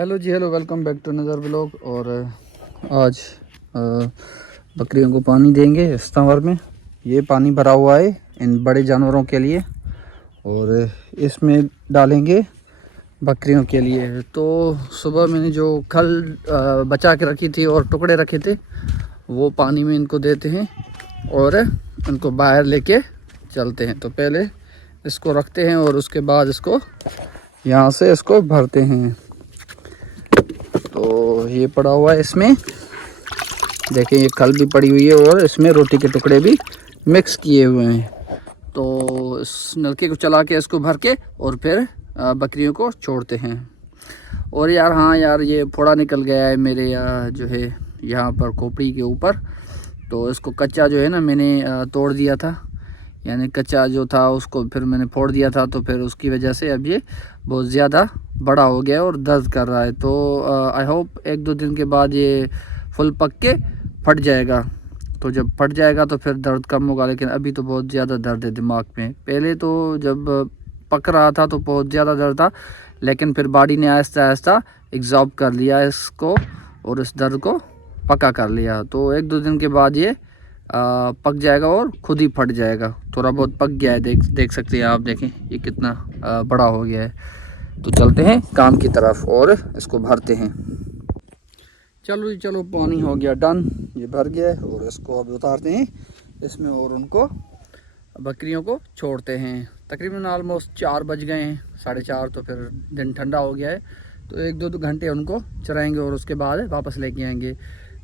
Hello जी, hello, welcome back to Nazar blog. और आज बकरियों को पानी देंगे इस तंवर में। ये पानी भरा हुआ है इन बड़े जानवरों के लिए और इसमें डालेंगे बकरियों के लिए। तो सुबह मैंने जो खल बचा के रखी थी और टुकड़े रखे थे वो पानी में इनको देते हैं और इनको बाहर लेके चलते हैं। तो पहले इसको रखते हैं और उसके बाद इसको यहाँ से इसको भरते हैं। तो ये पड़ा हुआ है इसमें, देखें ये खल भी पड़ी हुई है और इसमें रोटी के टुकड़े भी मिक्स किए हुए हैं। तो इस नलके को चला के इसको भर के और फिर बकरियों को छोड़ते हैं। और यार हाँ यार, ये फोड़ा निकल गया है मेरे जो है यहाँ पर खोपड़ी के ऊपर। तो इसको कच्चा जो है ना मैंने तोड़ दिया था, यानी कच्चा जो था उसको फिर मैंने फोड़ दिया था। तो फिर उसकी वजह से अब ये बहुत ज़्यादा बड़ा हो गया और दर्द कर रहा है। तो आई होप 1-2 दिन के बाद ये फुल पक के फट जाएगा। तो जब फट जाएगा तो फिर दर्द कम होगा, लेकिन अभी तो बहुत ज़्यादा दर्द है दिमाग में। पहले तो जब पक रहा था तो बहुत ज़्यादा दर्द था, लेकिन फिर बॉडी ने आहिस्ता आहिस्ता एब्जॉर्ब कर लिया इसको और इस दर्द को पक्का कर लिया। तो 1-2 दिन के बाद ये पक जाएगा और खुद ही फट जाएगा। थोड़ा बहुत पक गया है, देख सकते हैं आप। देखें ये कितना बड़ा हो गया है। तो चलते हैं काम की तरफ और इसको भरते हैं। चलो जी चलो, पानी हो गया डन, ये भर गया है और इसको अब उतारते हैं इसमें और उनको बकरियों को छोड़ते हैं। तकरीबन ऑलमोस्ट 4 बज गए हैं, 4:30। तो फिर दिन ठंडा हो गया है, तो 1-2 घंटे उनको चराएंगे और उसके बाद वापस लेके आएंगे।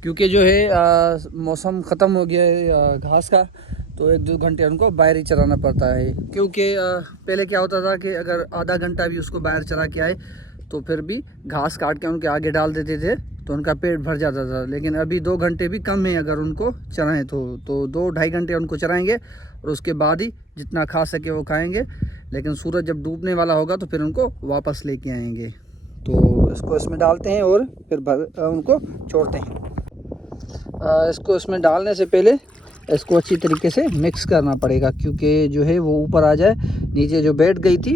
क्योंकि जो है मौसम ख़त्म हो गया है घास का, तो 1-2 घंटे उनको बाहर ही चराना पड़ता है। क्योंकि पहले क्या होता था कि अगर आधा घंटा भी उसको बाहर चरा के आए तो फिर भी घास काट के उनके आगे डाल देते थे तो उनका पेट भर जाता था। लेकिन अभी 2 घंटे भी कम है अगर उनको चराएं तो 2-2.5 घंटे उनको चराएंगे और उसके बाद ही जितना खा सके वो खाएंगे। लेकिन सूरज जब डूबने वाला होगा तो फिर उनको वापस लेके आएंगे। तो इसको इसमें डालते हैं और फिर उनको छोड़ते हैं। इसको इसमें डालने से पहले इसको अच्छी तरीके से मिक्स करना पड़ेगा, क्योंकि जो है वो ऊपर आ जाए, नीचे जो बैठ गई थी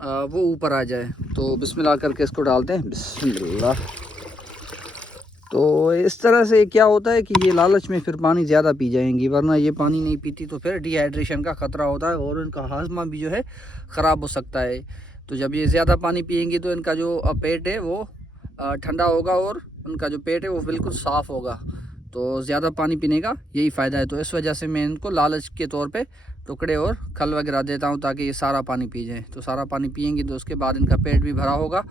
वो ऊपर आ जाए। तो बिस्मिल्लाह करके इसको डालते हैं, बिस्मिल्लाह। तो इस तरह से क्या होता है कि ये लालच में फिर पानी ज़्यादा पी जाएंगी, वरना ये पानी नहीं पीती तो फिर डिहाइड्रेशन का ख़तरा होता है और इनका हाजमा भी जो है ख़राब हो सकता है। तो जब ये ज़्यादा पानी पिएंगी तो इनका जो पेट है वो ठंडा होगा और उनका जो पेट है वो बिल्कुल साफ़ होगा। तो ज़्यादा पानी पीने का यही फ़ायदा है। तो इस वजह से मैं इनको लालच के तौर पे टुकड़े और खल वगैरह देता हूँ ताकि ये सारा पानी पी जाएँ। तो सारा पानी पिएंगी तो उसके बाद इनका पेट भी भरा होगा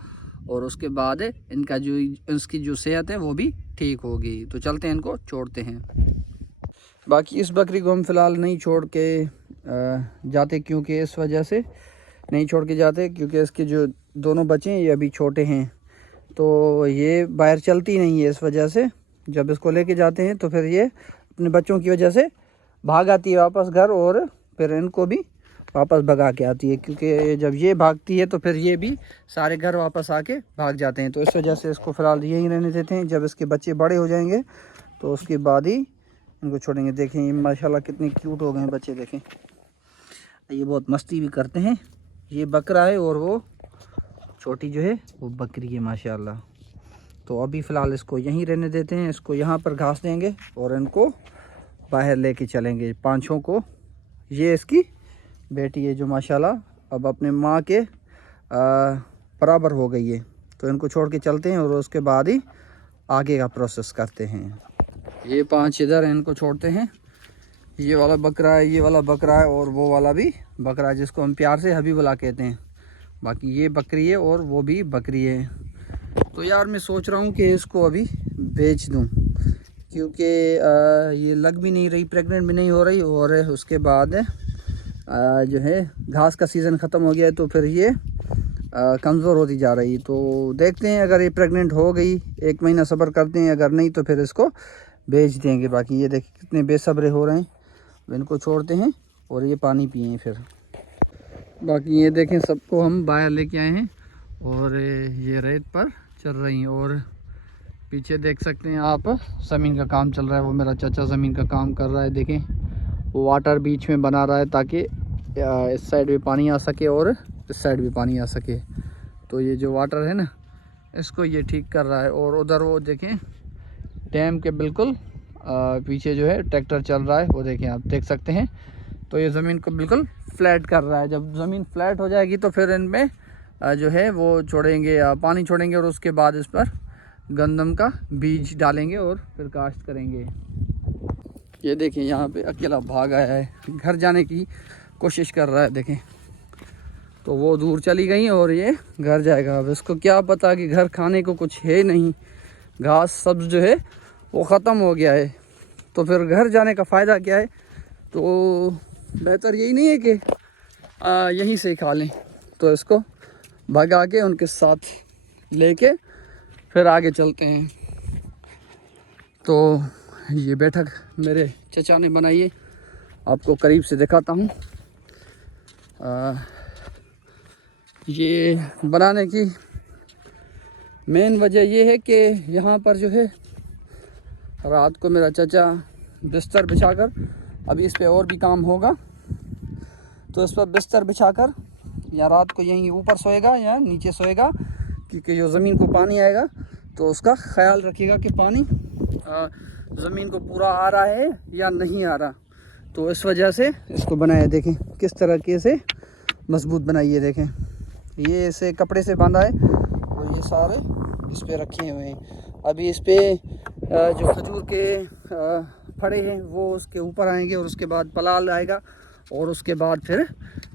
और उसके बाद इनका जो इसकी जो सेहत है वो भी ठीक होगी। तो चलते हैं इनको छोड़ते हैं। बाकी इस बकरी को हम फ़िलहाल नहीं छोड़ के जाते, क्योंकि इस वजह से नहीं छोड़ के जाते क्योंकि इसके जो दोनों बच्चे हैं ये अभी छोटे हैं, तो ये बाहर चलती नहीं है। इस वजह से जब इसको लेके जाते हैं तो फिर ये अपने बच्चों की वजह से भाग आती है वापस घर और फिर इनको भी वापस भगा के आती है। क्योंकि जब ये भागती है तो फिर ये भी सारे घर वापस आके भाग जाते हैं। तो इस वजह से इसको फ़िलहाल यहीं रहने देते हैं। जब इसके बच्चे बड़े हो जाएंगे तो उसके बाद ही इनको छोड़ेंगे। देखें ये माशाल्लाह कितने क्यूट हो गए हैं बच्चे, देखें ये बहुत मस्ती भी करते हैं। ये बकरा है और वो छोटी जो है वो बकरी है माशाल्लाह। तो अभी फ़िलहाल इसको यहीं रहने देते हैं। इसको यहाँ पर घास देंगे और इनको बाहर लेके चलेंगे पांचों को। ये इसकी बेटी है जो माशाल्लाह अब अपने माँ के बराबर हो गई है। तो इनको छोड़ के चलते हैं और उसके बाद ही आगे का प्रोसेस करते हैं। ये 5 इधर हैं, इनको छोड़ते हैं। ये वाला बकरा है, ये वाला बकरा है और वो वाला भी बकरा है जिसको हम प्यार से हबीबुल्ला कहते हैं। बाकी ये बकरी है और वो भी बकरी है। तो यार मैं सोच रहा हूँ कि इसको अभी बेच दूँ, क्योंकि ये लग भी नहीं रही, प्रेग्नेंट भी नहीं हो रही और उसके बाद जो है घास का सीज़न ख़त्म हो गया है तो फिर ये कमज़ोर होती जा रही। तो देखते हैं अगर ये प्रेग्नेंट हो गई 1 महीना सब्र करते हैं, अगर नहीं तो फिर इसको बेच देंगे। बाकी ये देखिए कितने बेसब्रे हो रहे हैं। इनको छोड़ते हैं और ये पानी पिए फिर। बाकी ये देखें सबको हम बाहर लेके आए हैं और ये रेत पर चल रही हैं। और पीछे देख सकते हैं आप ज़मीन का काम चल रहा है, वो मेरा चाचा ज़मीन का काम कर रहा है। देखें वो वाटर बीच में बना रहा है ताकि इस साइड भी पानी आ सके और इस साइड भी पानी आ सके। तो ये जो वाटर है ना इसको ये ठीक कर रहा है। और उधर वो देखें डैम के बिल्कुल पीछे जो है ट्रैक्टर चल रहा है, वो देखें आप देख सकते हैं। तो ये ज़मीन को बिल्कुल फ्लैट कर रहा है। जब ज़मीन फ्लैट हो जाएगी तो फिर इनमें जो है वो छोड़ेंगे, पानी छोड़ेंगे और उसके बाद इस पर गंदम का बीज डालेंगे और फिर काश्त करेंगे। ये देखें यहाँ पे अकेला भाग आया है, घर जाने की कोशिश कर रहा है। देखें तो वो दूर चली गई और ये घर जाएगा। अब इसको क्या पता कि घर खाने को कुछ है नहीं, घास सब्ज़ जो है वो ख़त्म हो गया है, तो फिर घर जाने का फ़ायदा क्या है। तो बेहतर यही नहीं है कि यहीं से खा लें। तो इसको भगा के उनके साथ लेके फिर आगे चलते हैं। तो ये बैठक मेरे चचा ने बनाई है, आपको करीब से दिखाता हूँ। ये बनाने की मेन वजह ये है कि यहाँ पर जो है रात को मेरा चचा बिस्तर बिछाकर, अभी इस पे और भी काम होगा, तो इस पर बिस्तर बिछाकर या रात को यहीं ऊपर सोएगा या नीचे सोएगा, क्योंकि जो ज़मीन को पानी आएगा तो उसका ख्याल रखिएगा कि पानी ज़मीन को पूरा आ रहा है या नहीं आ रहा। तो इस वजह से इसको बनाया। देखें किस तरीके से मजबूत बनाई है। देखें ये इसे कपड़े से बांधा है और ये सारे इस पे रखे हुए हैं। अभी इस पे जो खजूर के फड़े हैं वो उसके ऊपर आएंगे और उसके बाद पलाल आएगा और उसके बाद फिर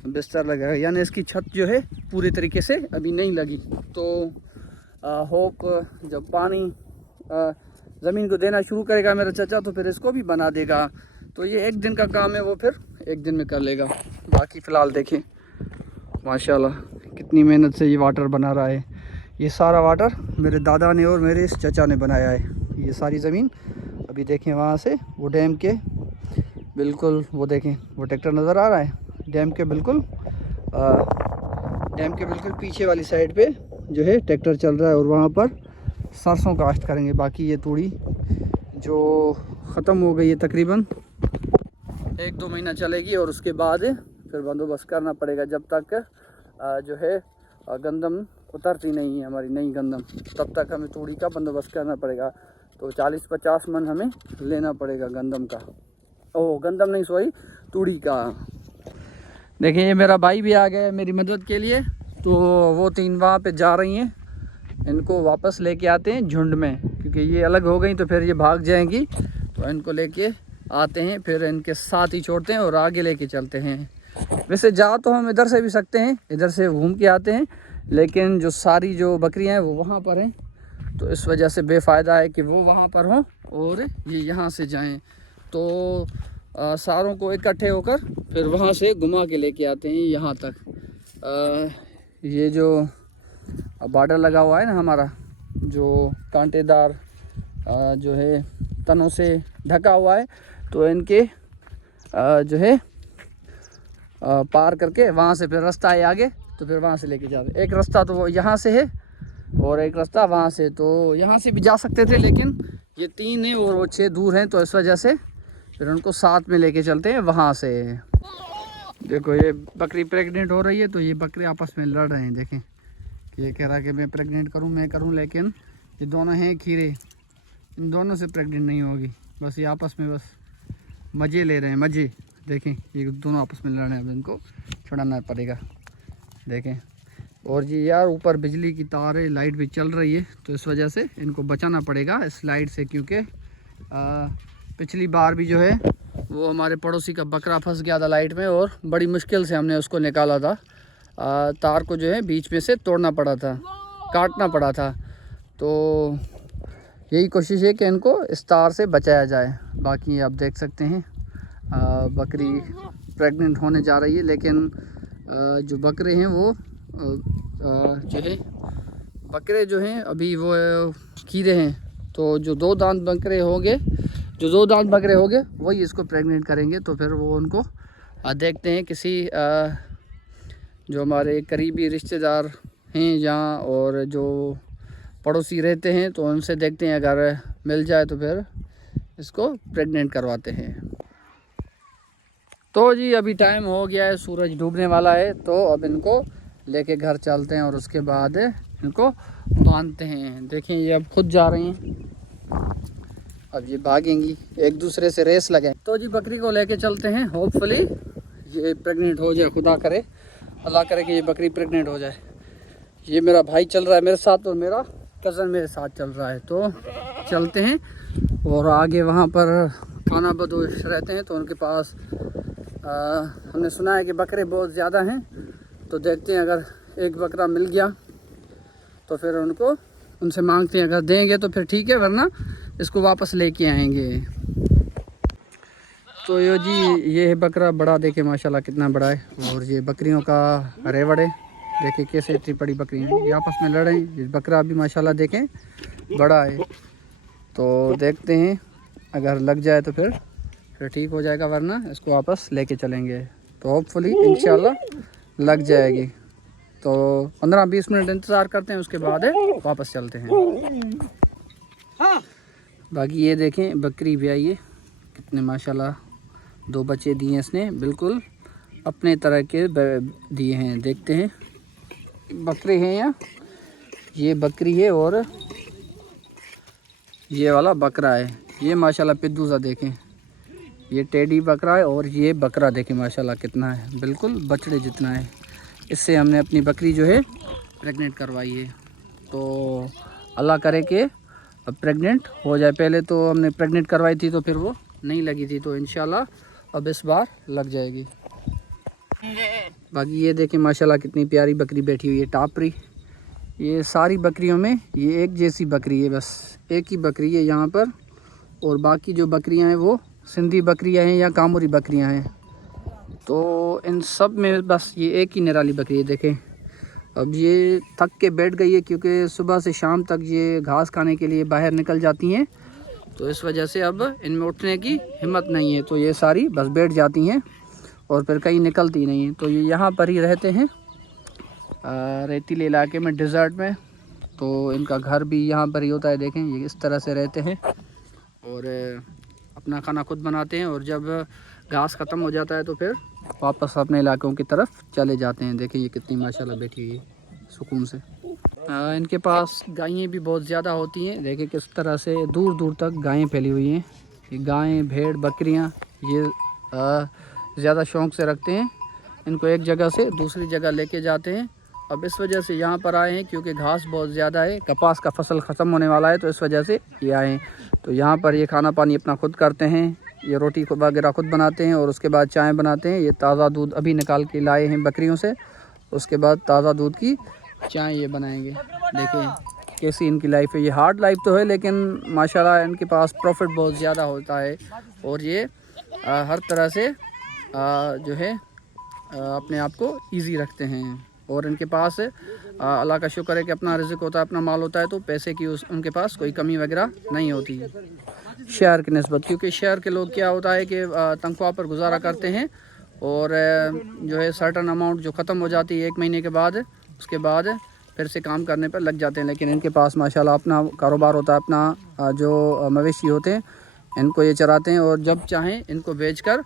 बिस्तर लगेगा। यानी इसकी छत जो है पूरी तरीके से अभी नहीं लगी। तो होप जब पानी ज़मीन को देना शुरू करेगा मेरा चचा तो फिर इसको भी बना देगा। तो ये एक दिन का काम है, वो फिर एक दिन में कर लेगा। बाकी फ़िलहाल देखें माशाल्लाह कितनी मेहनत से ये वाटर बना रहा है। ये सारा वाटर मेरे दादा ने और मेरे इस चचा ने बनाया है। ये सारी ज़मीन अभी देखें वहाँ से वो डैम के बिल्कुल, वो देखें वो ट्रैक्टर नज़र आ रहा है डैम के बिल्कुल पीछे वाली साइड पे जो है ट्रैक्टर चल रहा है और वहाँ पर सरसों काश्त करेंगे। बाकी ये तूड़ी जो ख़त्म हो गई है तकरीबन 1-2 महीना चलेगी और उसके बाद फिर बंदोबस्त करना पड़ेगा। जब तक जो है गंदम उतरती नहीं है हमारी नई गंदम, तब तक हमें तूड़ी का बंदोबस्त करना पड़ेगा। तो 40-50 मन हमें लेना पड़ेगा गंदम का, गंदम नहीं सॉरी तूड़ी का। देखिए ये मेरा भाई भी आ गया है मेरी मदद के लिए। तो वो 3 वहाँ पे जा रही हैं, इनको वापस लेके आते हैं झुंड में, क्योंकि ये अलग हो गई तो फिर ये भाग जाएंगी। तो इनको लेके आते हैं, फिर इनके साथ ही छोड़ते हैं और आगे लेके चलते हैं। वैसे जा तो हम इधर से भी सकते हैं, इधर से घूम के आते हैं, लेकिन जो सारी जो बकरियां हैं वो वहाँ पर हैं, तो इस वजह से बेफ़ायदा है कि वो वहाँ पर हों और ये यहाँ से जाएं। तो सारों को इकट्ठे होकर फिर वहाँ से घुमा के लेके आते हैं यहाँ तक। ये जो बॉर्डर लगा हुआ है ना हमारा, जो कांटेदार जो है तनों से ढका हुआ है, तो इनके जो है पार करके वहाँ से फिर रास्ता है आगे, तो फिर वहाँ से लेके जाते। एक रास्ता तो वो यहाँ से है और एक रास्ता वहाँ से, तो यहाँ से भी जा सकते थे, लेकिन ये 3 हैं और वो 6 दूर हैं, तो इस वजह से फिर उनको साथ में लेके चलते हैं वहाँ से। देखो ये बकरी प्रेग्नेंट हो रही है, तो ये बकरी आपस में लड़ रहे हैं। देखें ये कह रहा है कि मैं प्रेग्नेंट करूँ, मैं करूँ, लेकिन ये दोनों हैं खीरे, इन दोनों से प्रेग्नेंट नहीं होगी। बस ये आपस में बस मज़े ले रहे हैं, मज़े। देखें ये दोनों आपस में लड़ रहे हैं, अब इनको छुड़ाना पड़ेगा। देखें और ये यार ऊपर बिजली की तार है, लाइट भी चल रही है, तो इस वजह से इनको बचाना पड़ेगा इस लाइट से, क्योंकि पिछली बार भी जो है वो हमारे पड़ोसी का बकरा फंस गया था लाइट में और बड़ी मुश्किल से हमने उसको निकाला था। तार को जो है बीच में से तोड़ना पड़ा था, काटना पड़ा था। तो यही कोशिश है कि इनको इस तार से बचाया जाए। बाकी आप देख सकते हैं बकरी प्रेग्नेंट होने जा रही है, लेकिन जो बकरे हैं वो जो है बकरे जो हैं अभी वो खीरे हैं, तो जो 2 दांत बकरे होंगे वही इसको प्रेग्नेंट करेंगे। तो फिर वो उनको देखते हैं किसी जो हमारे करीबी रिश्तेदार हैं यहाँ और जो पड़ोसी रहते हैं, तो उनसे देखते हैं, अगर मिल जाए तो फिर इसको प्रेग्नेंट करवाते हैं। तो जी अभी टाइम हो गया है, सूरज डूबने वाला है, तो अब इनको लेके घर चलते हैं और उसके बाद इनको बांधते हैं। देखें ये अब खुद जा रही हैं, अब ये भागेंगी, एक दूसरे से रेस लगाएं। तो जी बकरी को लेके चलते हैं, होपफुली ये प्रेग्नेंट हो जाए, खुदा करे, अल्लाह करे कि ये बकरी प्रेग्नेंट हो जाए। ये मेरा भाई चल रहा है मेरे साथ और मेरा कज़न मेरे साथ चल रहा है। तो चलते हैं और आगे वहाँ पर खाना बदोश रहते हैं, तो उनके पास हमने सुना है कि बकरे बहुत ज़्यादा हैं, तो देखते हैं अगर एक बकरा मिल गया तो फिर उनसे मांगते हैं, अगर देंगे तो फिर ठीक है, वरना इसको वापस लेके आएंगे। तो यो जी ये है बकरा, बड़ा देखे माशाल्लाह कितना बड़ा है। और ये बकरियों का रेवड़ है, देखे कैसे इतनी बड़ी बकरी हैं, ये आपस में लड़ रही हैं। ये बकरा भी माशाल्लाह देखें बड़ा है। तो देखते हैं अगर लग जाए तो फिर ठीक हो जाएगा, वरना इसको वापस लेके चलेंगे। तो होपफुली इंशाल्लाह लग जाएगी। तो 15-20 मिनट इंतज़ार करते हैं, उसके बाद वापस चलते हैं। बाकी ये देखें बकरी भी आई है, कितने माशाल्लाह 2 बच्चे दिए इसने, बिल्कुल अपने तरह के दिए हैं। देखते हैं बकरे हैं या ये बकरी है और ये वाला बकरा है। ये माशाल्लाह पिद्दू सा देखें, ये टेडी बकरा है और ये बकरा देखें माशाल्लाह कितना है, बिल्कुल बछड़े जितना है। इससे हमने अपनी बकरी जो है प्रेग्नेंट करवाई है। तो अल्लाह करे कि अब प्रेग्नेंट हो जाए। पहले तो हमने प्रेग्नेंट करवाई थी तो फिर वो नहीं लगी थी, तो इंशाल्लाह अब इस बार लग जाएगी। बाकी ये देखें माशाल्लाह कितनी प्यारी बकरी बैठी हुई है, टापरी। ये सारी बकरियों में ये एक जैसी बकरी है, बस एक ही बकरी है यहाँ पर, और बाकी जो बकरियाँ हैं वो सिंधी बकरियाँ हैं या कामुरी बकरियाँ हैं। तो इन सब में बस ये एक ही निराली बकरी है। देखें अब ये थक के बैठ गई है, क्योंकि सुबह से शाम तक ये घास खाने के लिए बाहर निकल जाती हैं, तो इस वजह से अब इनमें उठने की हिम्मत नहीं है। तो ये सारी बस बैठ जाती हैं और फिर कहीं निकलती नहीं हैं। तो ये यहाँ पर ही रहते हैं रेतीले इलाके में, डिज़र्ट में। तो इनका घर भी यहाँ पर ही होता है। देखें ये इस तरह से रहते हैं और अपना खाना खुद बनाते हैं, और जब घास ख़त्म हो जाता है तो फिर वापस अपने इलाकों की तरफ चले जाते हैं। देखें ये कितनी माशाल्लाह बैठी हुई है सुकून से। इनके पास गायें भी बहुत ज़्यादा होती हैं। देखें किस तरह से दूर दूर तक गायें फैली हुई हैं। ये गायें, भेड़, बकरियां ये ज़्यादा शौक़ से रखते हैं। इनको एक जगह से दूसरी जगह लेके जाते हैं। अब इस वजह से यहाँ पर आए हैं क्योंकि घास बहुत ज़्यादा है, कपास का फसल ख़त्म होने वाला है, तो इस वजह से ये आए हैं। तो यहाँ पर ये खाना पानी अपना खुद करते हैं, ये रोटी वगैरह खुद बनाते हैं और उसके बाद चाय बनाते हैं। ये ताज़ा दूध अभी निकाल के लाए हैं बकरियों से, उसके बाद ताज़ा दूध की चाय ये बनाएंगे। देखें कैसी इनकी लाइफ है। ये हार्ड लाइफ तो है, लेकिन माशाल्लाह इनके पास प्रॉफिट बहुत ज़्यादा होता है, और ये हर तरह से जो है अपने आप को ईजी रखते हैं। और इनके पास अल्लाह का शुक्र है कि अपना रिज़्क़ होता है, अपना माल होता है, तो पैसे की उनके पास कोई कमी वगैरह नहीं होती शहर की निस्बत। क्योंकि शहर के लोग क्या होता है कि तनख्वाह पर गुजारा करते हैं, और जो है सर्टन अमाउंट जो ख़त्म हो जाती है 1 महीने के बाद, उसके बाद फिर से काम करने पर लग जाते हैं। लेकिन इनके पास माशाल्लाह अपना कारोबार होता है, अपना जो मवेशी होते हैं इनको ये चराते हैं, और जब चाहें इनको बेचकर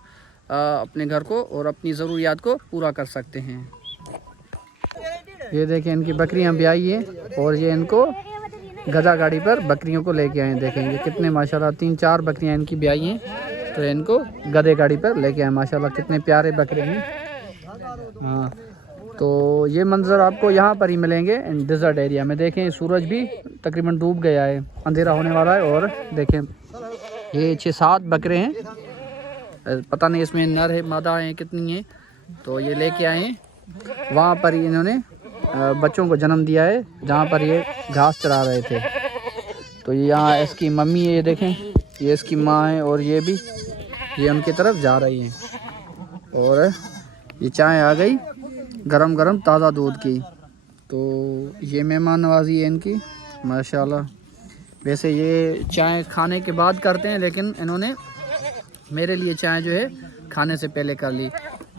अपने घर को और अपनी ज़रूरियात को पूरा कर सकते हैं। ये देखें इनकी बकरियां भी आई हैं, और ये इनको गधा गाड़ी पर बकरियों को लेके आए हैं। देखेंगे कितने माशाल्लाह 3-4 बकरियां इनकी भी आई हैं, तो इनको गधे गाड़ी पर लेके आए। माशाल्लाह कितने प्यारे बकरे हैं। हाँ, तो ये मंजर आपको यहाँ पर ही मिलेंगे इन डिज़र्ट एरिया में। देखें सूरज भी तकरीबन डूब गया है, अंधेरा होने वाला है। और देखें ये 6-7 बकरे हैं, पता नहीं इसमें नर है मादा हैं कितनी हैं। तो ये लेके आए हैं, वहाँ पर ही इन्होंने बच्चों को जन्म दिया है, जहाँ पर ये घास चरा रहे थे। तो ये यहाँ इसकी मम्मी है, ये देखें ये इसकी माँ है, और ये भी ये उनकी तरफ जा रही हैं। और ये चाय आ गई गरम गरम ताज़ा दूध की। तो ये मेहमान नवाजी है इनकी माशाल्लाह। वैसे ये चाय खाने के बाद करते हैं, लेकिन इन्होंने मेरे लिए चाय जो है खाने से पहले कर ली।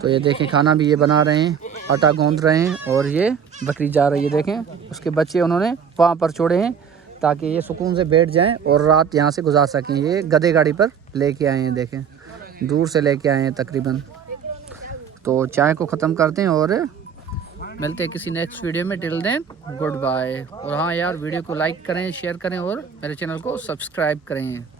तो ये देखें खाना भी ये बना रहे हैं, आटा गूंद रहे हैं, और ये बकरी जा रही है। देखें उसके बच्चे उन्होंने वहाँ पर छोड़े हैं ताकि ये सुकून से बैठ जाएं और रात यहाँ से गुजार सकें। ये गधे गाड़ी पर लेके आए हैं, देखें दूर से लेके आए हैं तकरीबन। तो चाय को ख़त्म करते हैं और मिलते हैं किसी नेक्स्ट वीडियो में। Till then good bye. और हाँ यार, वीडियो को लाइक करें, शेयर करें और मेरे चैनल को सब्सक्राइब करें।